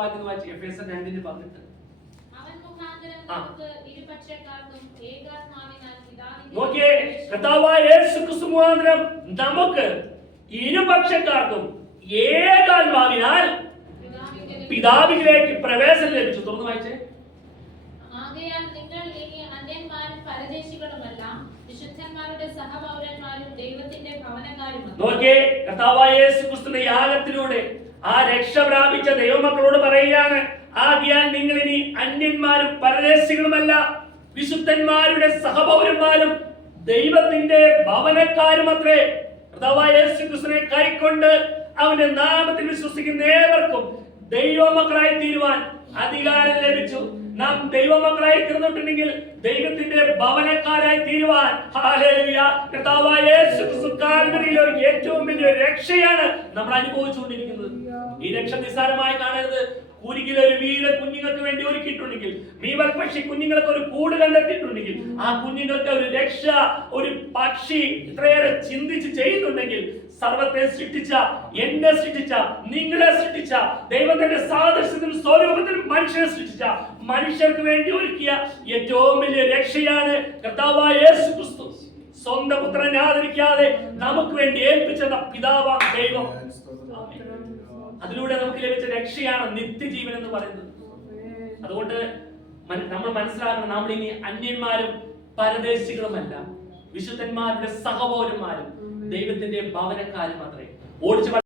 വാക്യം വായിച്ച് എഫേസ്യർ 2:18. നോക്കിയേ, കർത്താവായ യേശുക്രിസ്തു മുഖാന്തരം നമുക്ക് ഇരുപക്ഷക്കാർക്കും ഏകാത്മാവിനാൽ പിതാവിലേക്ക് പ്രവേശനം ലഭിച്ചു. തുറന്നു വായിച്ചേ. ആകയാൽ നിങ്ങൾ ഇനി അന്യന്മാരും പരദേശികളുമല്ല, വിശുദ്ധന്മാരുടെ സഹപൗരന്മാരും ദൈവത്തിന്റെ ഭവനക്കാരുമാണ്. നോക്കിയേ, കർത്താവായ യേശുക്രിസ്തുവിന്റെ യാഗത്തിലൂടെ ആ രക്ഷ പ്രാപിച്ച ദൈവമക്കളോട് പറയുകയാണ്, ആകയാൽ നിങ്ങൾ ഇനി അന്യന്മാരും പരദേശികളുമല്ല, വിശുദ്ധന്മാരുടെ സഹപൗരന്മാരും ദൈവത്തിന്റെ ഭവനക്കാരുമത്രേ. കർത്താവായ യേശുക്രിസ്തുവിനെ കൈക്കൊണ്ട് അവന്റെ നാമത്തിൽ വിശ്വസിക്കുന്ന ഏവർക്കും ദൈവമക്കളായി തീരുവാൻ അധികാരം ലഭിച്ചു. നാം ദൈവമക്കളായി തീർന്നിട്ടുണ്ടെങ്കിൽ ദൈവത്തിന്റെ ഭവനക്കാരായി തീരുവാൻ ഹല്ലേലൂയ. കർത്താവായ യേശുക്രിസ്തു കാൽവരിയിലെ ഏറ്റവും വലിയ രക്ഷയാണ് നമ്മൾ അനുഭവിച്ചുകൊണ്ടിരിക്കുന്നത്. ഈ രക്ഷ നിസ്സാരമായി കാണരുത്. കൂരികിൽ ഒരു വീട് കുഞ്ഞുങ്ങൾക്ക് വേണ്ടി ഒരുക്കിയിട്ടുണ്ടെങ്കിൽ, മീവൽ പക്ഷി കുഞ്ഞുങ്ങൾക്ക് ഒരു കൂട് കണ്ടെത്തിയിട്ടുണ്ടെങ്കിൽ, ആ കുഞ്ഞുങ്ങൾക്ക് ഒരു രക്ഷ ഒരു പക്ഷി ഇത്രയേറെ ചിന്തിച്ച് ചെയ്യുന്നുണ്ടെങ്കിൽ, സർവത്തെ സൃഷ്ടിച്ച, എന്നെ സൃഷ്ടിച്ച, നിങ്ങളെ സൃഷ്ടിച്ച, ദൈവത്തിന്റെ സാദൃശ്യത്തിനും സ്വരൂപത്തിനും മനുഷ്യനെ സൃഷ്ടിച്ച മനുഷ്യർക്ക് വേണ്ടി ഒരുക്കിയ ഏറ്റവും വലിയ രക്ഷയാണ് കർത്താവായ യേശുക്രിസ്തു. സ്വന്തം പുത്രനെ ആദരിക്കാതെ നമുക്ക് വേണ്ടി ഏൽപ്പിച്ചത് പിതാവാം ദൈവം. അതിലൂടെ നമുക്ക് ലഭിച്ച രക്ഷയാണ് നിത്യജീവൻ എന്ന് പറയുന്നത്. അതുകൊണ്ട് നമ്മൾ മനസ്സിലാക്കണം, നമ്മൾ ഇനി അന്യന്മാരും പരദേശികളുമല്ല, വിശുദ്ധന്മാരുടെ സഹപൗരന്മാരും ദൈവത്തിന്റെ ഭവനക്കാരും അത്രേ. ഓടിച്ചു